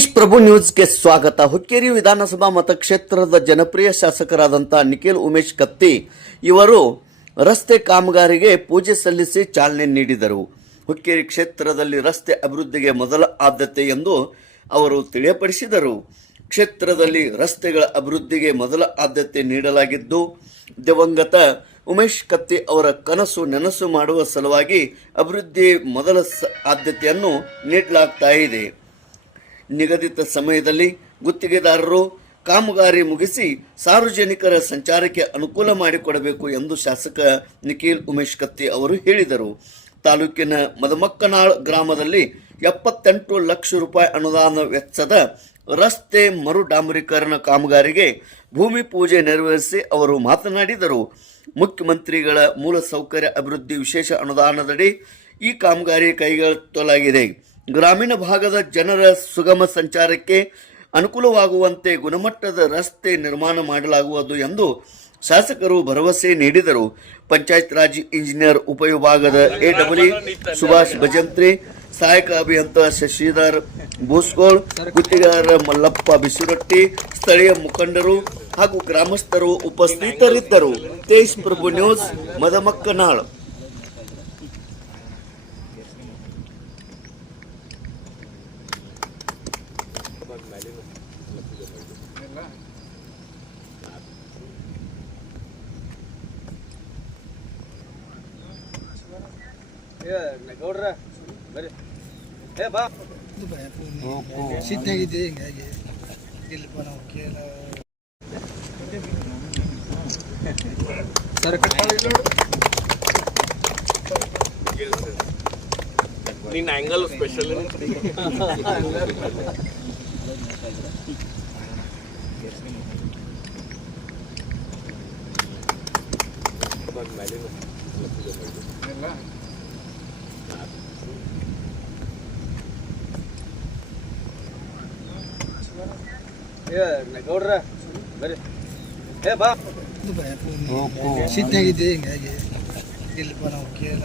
ತೇಜ್ ಪ್ರಭು ನ್ಯೂಸ್ಗೆ ಸ್ವಾಗತ. ಹುಕ್ಕೇರಿ ವಿಧಾನಸಭಾ ಮತಕ್ಷೇತ್ರದ ಜನಪ್ರಿಯ ಶಾಸಕರಾದಂಥ ನಿಖಿಲ್ ಉಮೇಶ್ ಕತ್ತಿ ಇವರು ರಸ್ತೆ ಕಾಮಗಾರಿಗೆ ಪೂಜೆ ಸಲ್ಲಿಸಿ ಚಾಲನೆ ನೀಡಿದರು. ಹುಕ್ಕೇರಿ ಕ್ಷೇತ್ರದಲ್ಲಿ ರಸ್ತೆ ಅಭಿವೃದ್ಧಿಗೆ ಮೊದಲ ಆದ್ಯತೆ ಎಂದು ಅವರು ತಿಳಿಯಪಡಿಸಿದರು. ಕ್ಷೇತ್ರದಲ್ಲಿ ರಸ್ತೆಗಳ ಅಭಿವೃದ್ಧಿಗೆ ಮೊದಲ ಆದ್ಯತೆ ನೀಡಲಾಗಿದ್ದು, ದಿವಂಗತ ಉಮೇಶ್ ಕತ್ತಿ ಅವರ ಕನಸು ನನಸು ಮಾಡುವ ಸಲುವಾಗಿ ಅಭಿವೃದ್ಧಿ ಮೊದಲ ಆದ್ಯತೆಯನ್ನು ನೀಡಲಾಗ್ತಾ ಇದೆ. ನಿಗದಿತ ಸಮಯದಲ್ಲಿ ಗುತ್ತಿಗೆದಾರರು ಕಾಮಗಾರಿ ಮುಗಿಸಿ ಸಾರ್ವಜನಿಕರ ಸಂಚಾರಕ್ಕೆ ಅನುಕೂಲ ಮಾಡಿಕೊಡಬೇಕು ಎಂದು ಶಾಸಕ ನಿಖಿಲ್ ಉಮೇಶ್ ಕತ್ತಿ ಅವರು ಹೇಳಿದರು. ತಾಲೂಕಿನ ಮದಮಕ್ಕನಾಳ್ ಗ್ರಾಮದಲ್ಲಿ 78 ಲಕ್ಷ ರೂಪಾಯಿ ಅನುದಾನ ವೆಚ್ಚದ ರಸ್ತೆ ಮರು ಡಾಂಬರೀಕರಣ ಕಾಮಗಾರಿಗೆ ಭೂಮಿ ಪೂಜೆ ನೆರವೇರಿಸಿ ಅವರು ಮಾತನಾಡಿದರು. ಮುಖ್ಯಮಂತ್ರಿಗಳ ಮೂಲಸೌಕರ್ಯ ಅಭಿವೃದ್ಧಿ ವಿಶೇಷ ಅನುದಾನದಡಿ ಈ ಕಾಮಗಾರಿ ಕೈಗೆತ್ತಿಕೊಳ್ಳಲಾಗಿದೆ. ಗ್ರಾಮೀಣ ಭಾಗದ ಜನರ ಸುಗಮ ಸಂಚಾರಕ್ಕೆ ಅನುಕೂಲವಾಗುವಂತೆ ಗುಣಮಟ್ಟದ ರಸ್ತೆ ನಿರ್ಮಾಣ ಮಾಡಲಾಗುವುದು ಎಂದು ಶಾಸಕರು ಭರವಸೆ ನೀಡಿದರು. ಪಂಚಾಯತ್ ರಾಜ್ ಇಂಜಿನಿಯರ್ ಉಪವಿಭಾಗದ ಎಡಬ್ಲ್ಯೂ ಸುಭಾಷ್ ಭಜಂತ್ರಿ, ಸಹಾಯಕ ಅಭಿಯಂತರ ಶಶಿಧರ್ ಭೂಸ್ಕೋಳ್, ಗುತ್ತಿಗೆದಾರ ಮಲ್ಲಪ್ಪ ಬಿಸುರಟ್ಟಿ, ಸ್ಥಳೀಯ ಮುಖಂಡರು ಹಾಗೂ ಗ್ರಾಮಸ್ಥರು ಉಪಸ್ಥಿತರಿದ್ದರು. ತೇಜ್ ಪ್ರಭು ನ್ಯೂಸ್, ಮದಮಕ್ಕನಾಳ್. ಗೌಡ್ರ ಬರ್ರಿ. ಏ ಬಾ ಸಿಟ್ಟಾಗಿದೆ ಹಿಂಗಾಗಿ ಇಲ್ಲಪ್ಪ ನಾವು ಕೇಳ ಸರ್ ನಿನ್ನ ಆಂಗಲ್ ಸ್ಪೆಷಲ್ ಗೌಡ್ರ ಬರ್ರಿ. ಏ ಬಾ ಸಿಟ್ಟಾಗಿದೆ ಹಿಂಗಾಗಿ ಇಲ್ಲಪ್ಪ ನಾವು ಕೇಳ